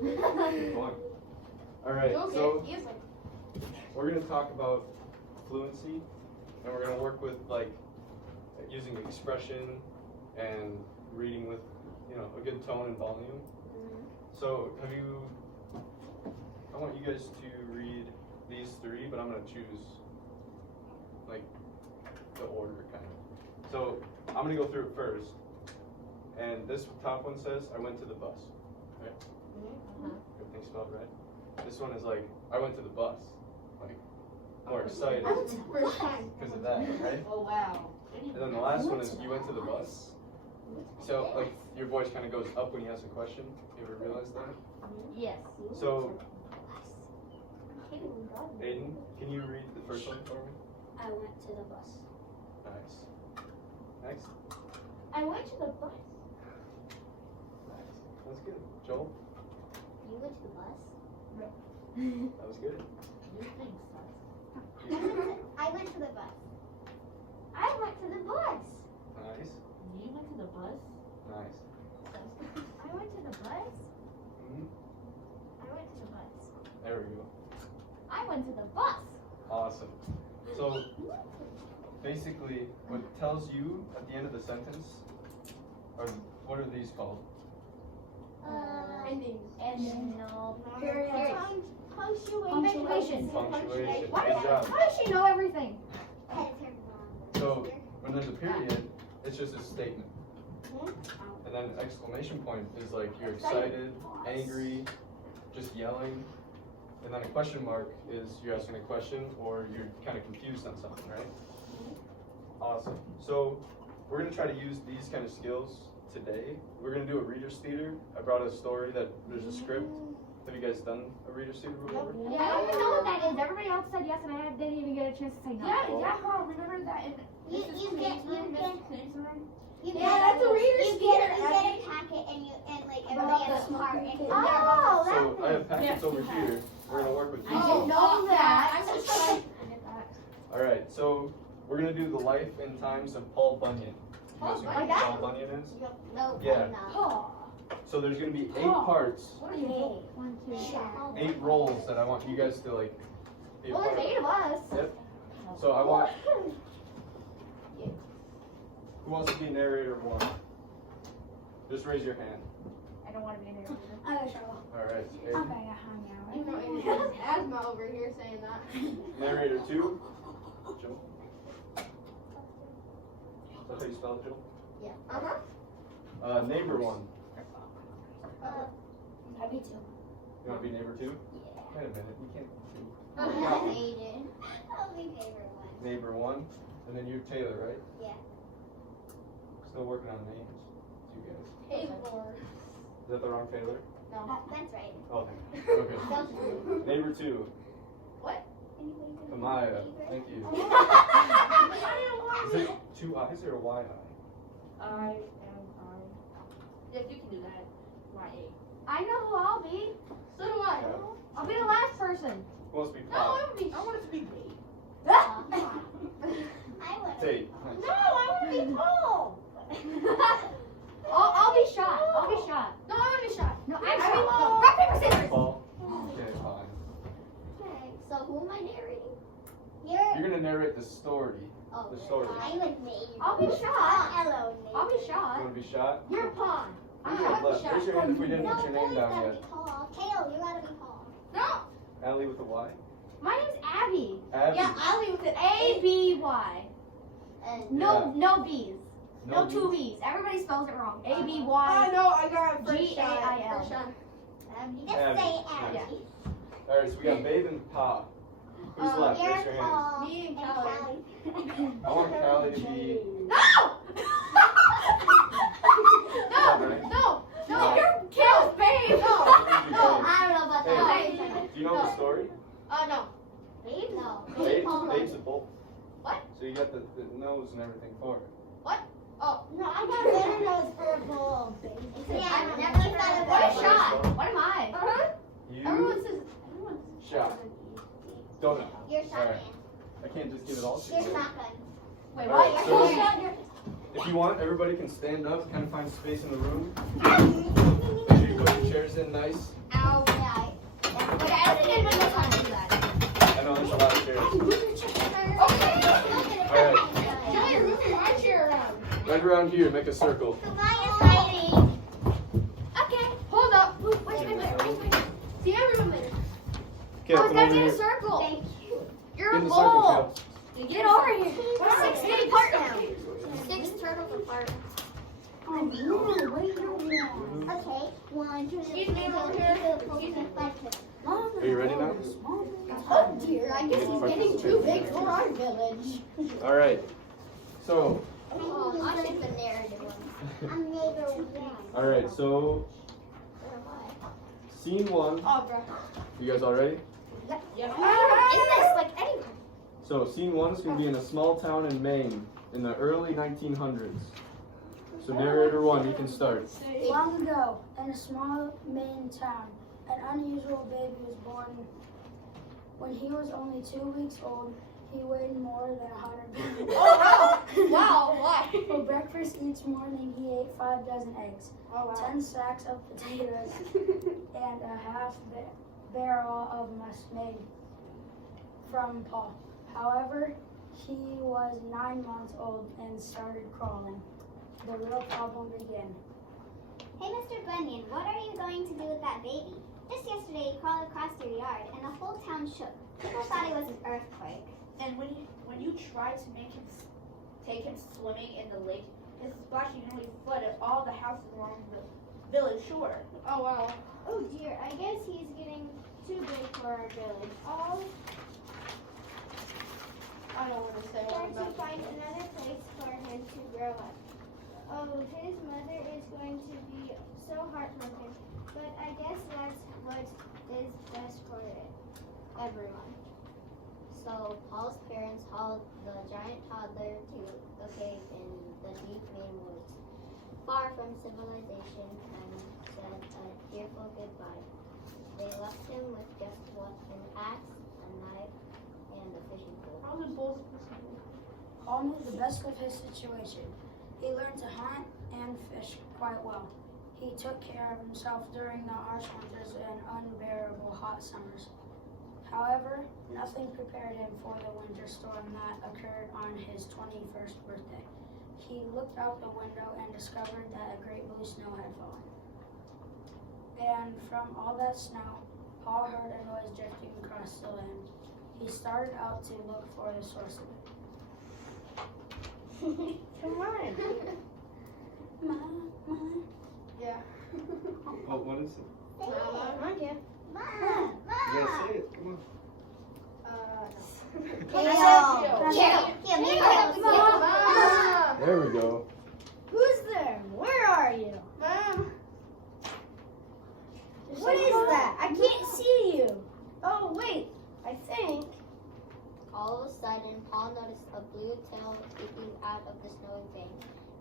Fun. All right, so we're gonna talk about fluency, and we're gonna work with like using expression and reading with a good tone and volume. So I want you guys to read these three, but I'm gonna choose like the order kind of. So I'm gonna go through it first, and this top one says, "I went to the bus." Right? Everything's spelled right. This one is like, "I went to the bus," like more excited because of that, right? Oh wow. And then the last one is, "You went to the bus." So like your voice kind of goes up when you ask a question. You ever realize that? Yes. So Aiden, can you read the first one for me? I went to the bus. Nice. Next. I went to the bus. Nice. That's good. Joel, You went to the bus? that was good. I went to the bus. I went to the bus. Nice. You went to the bus? Nice. I went to the bus. Hmm. I went to the bus. There we go. I went to the bus. Awesome. So basically, what it tells you at the end of the sentence, or what are these called? Endings. No. Period. Punctuation. Punctuation. Why Good job. How does she know everything? So when there's a period, it's just a statement. And then exclamation point is like you're excited, angry, just yelling. And then a question mark is you're asking a question or you're kind of confused on something, right? Awesome. So we're going to try to use these kind of skills today. We're going to do a reader's theater. I brought a story that there's a script. Have you guys done a reader's theater before? Yeah, I don't even know what that is. Everybody else said yes, and I didn't even get a chance to say no. Remember that in You get Yeah, that's a reader's theater. You get a packet and like everybody has a part. And So I have packets over here. We're going to work with these. I didn't know that. I'm just trying. All right, so we're going to do the life and times of Paul Bunyan. You guys know who Paul Bunyan is? No. Yeah. So there's going to be 8 parts, What are you? 1, 2, 8 roles that I want you guys to like be a Well, part there's 8 of us. Yep. So I want. Who wants to be narrator 1? Just raise your hand. I don't want to be in there. All right. Okay, I hung out. Asthma over here saying that. Narrator 2. Joel. Is that how you spell it, Joel? Yeah. Neighbor 1. Me too. You want to be neighbor 2? Wait a minute. You can't see. Aiden. I'll be favorite one. Neighbor 1. And then you're Taylor, right? Yeah. Still working on names. You guys. Is that the wrong Taylor? That's right. Oh, okay. Neighbor 2. Amaya. Thank you. Is it 2 I's or a Y I? I am Yes, you can do that. YA. I know who I'll be. So do I. Yeah. I'll be the last person. Who wants to be No, Paul? I want it to be me. Tate. No, I want to be Paul. I'll be shot. I'll be shot. No, I want to be shot. No, I'm shot. Rock, paper, scissors. Paul. Okay, fine. Okay, so who am I narrating? You're gonna narrate the story. The story. I'm with me. I'll be shot. Hello, I'll be You shot. wanna be shot? You're a pawn. Raise your hand- raise your hand if we didn't put your name down yet. Kale, you gotta be Paul. No. Allie with a Y. My name's Abby. Abby. Yeah, I'll leave with it. A-B-Y. No, Yeah. no B's. No B's. 2 B's. Everybody spells it wrong. Oh A-B-Y. no, I got it. First shot. G-A-I-L. First shot. Abby. Abby. Abby. All right, so we got Babe and Pa. Who's left? Raise your hands. Paul. Me and Callie. I want Callie to be. No! Alright. No, you're Kale's babe. No, I don't know about Hey. that. Do you know the story? No. Babe? No. Babe's a bull. What? So you got the nose and everything for it. No, I got better nose for a bull. Yeah, I've never thought of What what a a shot. shot. What am I? You Everyone says. shot. Donut. You're Alright. shotgun. I can't just give it all to You're you. shotgun. Wait, Alright, what? so- You're shotgun. If you want, everybody can stand up, kind of find space in the room. Make sure you put your chairs nice and nice. Ow. Yeah. Okay, I don't think anyone knows how to do that. I know there's a lot of chairs. Okay. Alright, Joey, you're moving my chair around. right around here, make a circle. Goodbye, exciting. Okay. Hold up. Where's my bear? Where's my bear? See, everyone better. Okay, Oh, it's come gotta over be in a here. circle. Thank you. You're Get a in the circle, mole. Kale. Get over here. We're We're 6 6 feet feet apart apart now. now. 6 turtles apart. Okay, 1, 2, 3, Excuse me, 4, 5, 6. Are you ready now? Oh dear, I guess he's getting too big for our village. Alright, so, Oh, I should the narrative one. I'm neighbor 1. alright, so, scene 1. Oh, bro. You guys all ready? Yeah. Is this like anyone? So, scene 1 is going to be in a small town in Maine in the early 1900s. So, narrator 1, you can start. Long ago, in a small Maine town, an unusual baby was born. When he was only 2 weeks old, he weighed more than 100 pounds. Oh, wow. Wow, why? For breakfast each morning, he ate 5 dozen eggs, Oh, 10 sacks of potatoes, and a half barrel of must made from Paul. However, he was 9 months old and started crawling. The real problem began. Hey, Mr. Bunyan, what are you going to do with that baby? Just yesterday, he crawled across your yard, and the whole town shook. People thought it was an earthquake. And when you tried to make him take him swimming in the lake, his splashing nearly flooded all the houses along the village shore. Oh, wow. Oh dear, I guess he's getting too big for our village. Oh, I don't want to say trying what to find another place for him to grow up. Oh, his mother is going to be so heartbroken, but I guess that's what is best for everyone. So Paul's parents hauled the giant toddler to a cave in the deep Maine woods, far from civilization, and said a tearful goodbye. They left him with just what, an axe, a knife, and a fishing pole. How the bulls Paul made the best of his situation. He learned to hunt and fish quite well. He took care of himself during the harsh winters and unbearable hot summers. However, nothing prepared him for the winter storm that occurred on his 21st birthday. He looked out the window and discovered that a great blue snow had fallen. And from all that snow, Paul heard a noise drifting across the land. He started out to look for the source of it. Come on. Yeah. Oh, what is it? Okay. Mom, You gotta say it, come Kale. Kale. Yeah, me on. There we go. Who's there? Where are you? Mom. What is that? I can't see you. Oh, wait. I think. All of a sudden, Paul noticed a blue tail peeking out of the snowy bank.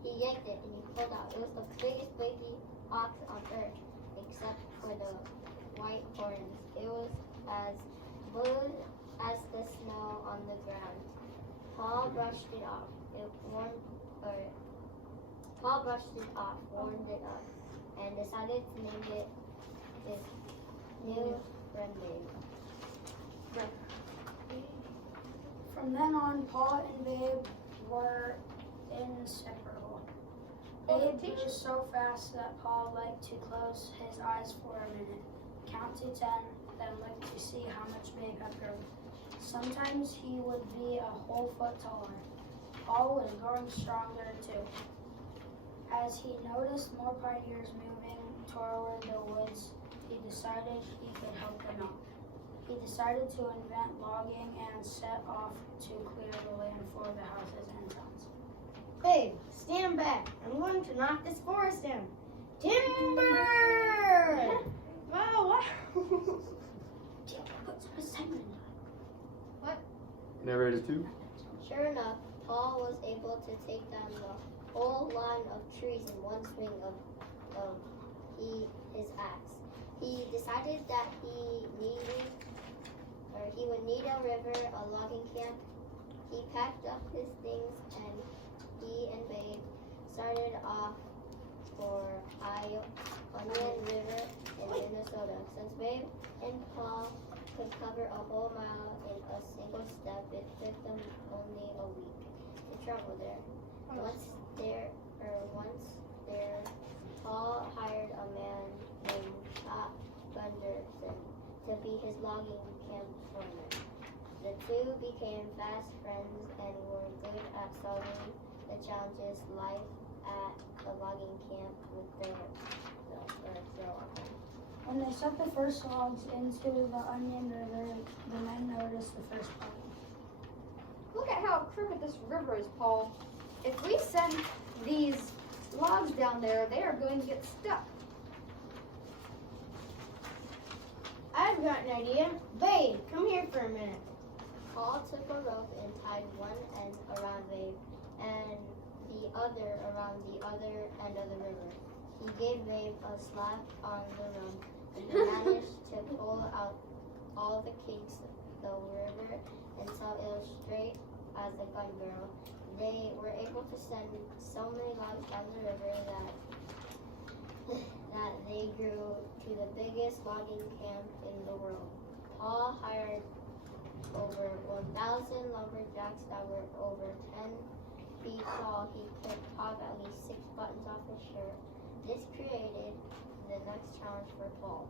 He yanked it and he pulled out. It was the biggest baby ox on earth, except for the white horns. It was as blue as the snow on the ground. Paul brushed it off. Warmed it up, and decided to name it his new friend Babe. From then on, Paul and Babe were inseparable. Babe grew so fast that Paul liked to close his eyes for a minute, count to 10, then look to see how much Babe had grown. Sometimes he would be a whole foot taller. Paul was growing stronger too. As he noticed more pioneers moving toward the woods, he decided he could help them out. He decided to invent logging and set off to clear the land for the houses and towns. Hey, stand back. I'm going to knock this forest down. Timber! Wow, wow. Put some excitement in it. Narrator 2. Sure enough, Paul was able to take down the whole line of trees in one swing of his axe. He decided that he would need a river, a logging camp. He packed up his things and he and Babe started off for Onion River in the Babe and Paul could cover a whole mile in a single step. It took them only a week to travel there. Once there, Paul hired a man named Pat Gunderson to be his logging camp foreman. The two became fast friends and were good at solving the challenges life at the logging camp with their When they set the first logs into the Onion River, the men noticed the first problem. Look at how crooked this river is, Paul. If we send these logs down there, they are going to get stuck. I've got an idea. Babe, come here for a minute. Paul took a rope and tied one end around Babe and the other around the other end of the river. He gave Babe a slap on the rump and he managed to pull out all the kinks of the river until it was straight as a gun barrel. They were able to send so many logs down the river that they grew to the biggest logging camp in the world. Paul hired over 1,000 lumberjacks that were over 10 feet tall. He could pop at least 6 buttons off his shirt. This created the next challenge for Paul.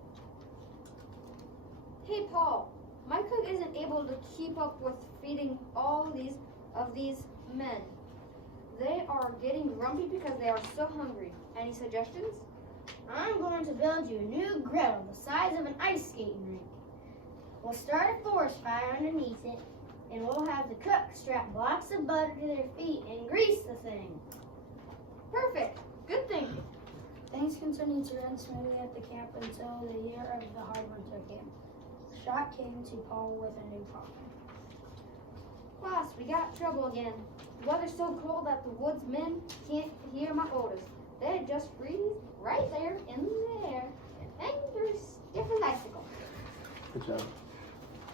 Hey, Paul, my cook isn't able to keep up with feeding all of these men. They are getting grumpy because they are so hungry. Any suggestions? I'm going to build you a new grill the size of an ice skating rink. We'll start a forest fire underneath it, and we'll have the cook strap blocks of butter to their feet and grease the thing. Perfect. Good thinking. Things continued to run smoothly at the camp until the year of the hard winter came. Shot came to Paul with a new problem. Boss, we got trouble again. The weather's so cold that the woodsmen can't hear my orders. They just freeze right there in the air and hang their different icicles. Good job.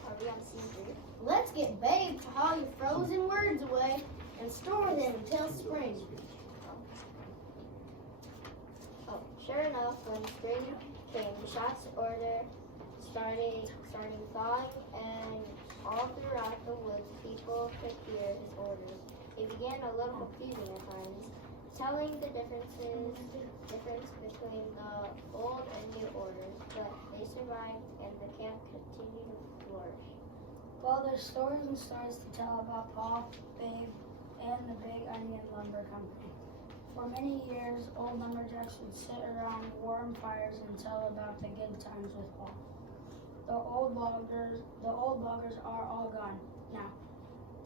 Are we on scene 3? Let's get Babe to haul your frozen words away and store them until spring. Oh, sure enough, when spring came, the shots order started thawing, and all throughout the woods, people could hear his orders. It began a little confusing at times, telling the difference between the old and new orders, but they survived and the camp continued to flourish. Well, there's stories and stories to tell about Paul, Babe, and the Big Onion Lumber Company. For many years, old lumberjacks would sit around warm fires and tell about the good times with Paul. The old loggers are all gone now,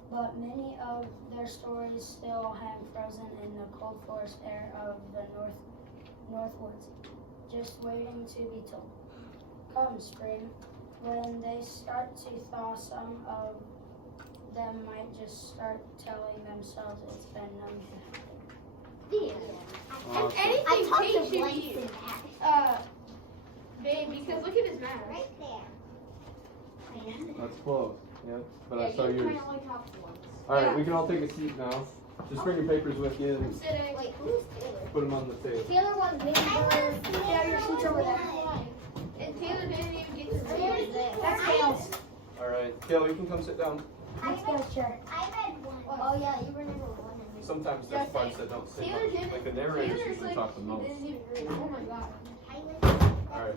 but many of their stories still hang frozen in the cold forest air of the Northwoods, just waiting to be told. Come spring, when they start to thaw, some of them might just start telling themselves it's been known to happen. And anything I talked to changes Blake you. in that. Babe, because look at his mask. Right there. That's close. Yeah, but Yeah, I saw you yours. kind of only talk once. All right, Yeah. we can all take a seat now. Just bring your papers with you and Sitting. Wait, who's Taylor? put them on the table. Taylor wants baby bird. Yeah, your seat's over there. And Taylor didn't even get to Taylor's see there. That's Gail's. All right, Kayla, you can come sit down. That's Gail's chair. I read one. Oh yeah, you were number 1 in this. Sometimes there's parts that don't say Taylor much. didn't. Like the narrators Taylor's usually like, talk the he most. didn't even read. Oh my god. All right,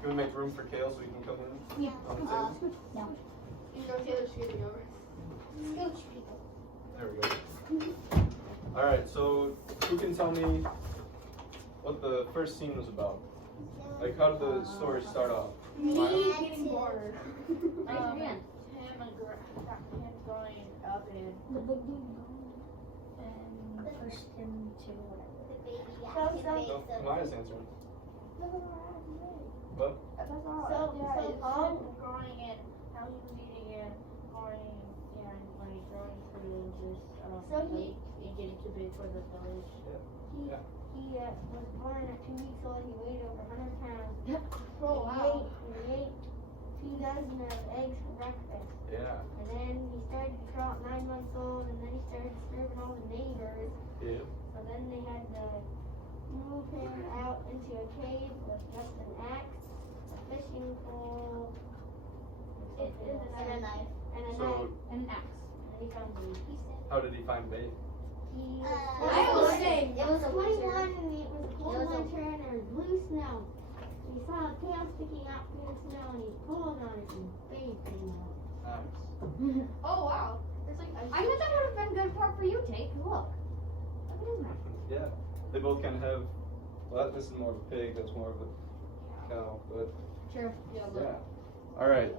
can we make room for Kale so he can come in Yeah. on the table? You know Taylor's scooting over. Scooch people. There we go. All right, so who can tell me what the first scene was about? Like, how did the story start off? Me Getting bored. Him growing up in The big dude and pushed him to whatever. No, Maya's answering. What? that's all. So Paul, growing in how he was eating and growing and like growing through just So he- and getting too big for the village. he was born at 2 weeks old. He weighed over 100 pounds. Oh wow. He ate 2 dozen of eggs for breakfast. Yeah. And then he started to crawl at 9 months old, and then he started disturbing all the neighbors. Yeah. So then they had to move him out into a cave with just an axe, a fishing pole, a knife. And a So knife. And an axe. And he found bait. how did he find bait? He I was was saying, it was a 21 winter. and it was a cold It was a- winter and there was blue snow. He saw a tail sticking out through the snow and he pulled on it and bait came out. Nice. Oh wow. It's like I bet that would have been a good part for you, Tate. Look. Look at his knife. Yeah, they both kind of have. Well, this is more of a pig. That's more of a cow. But Sure. yeah. All right.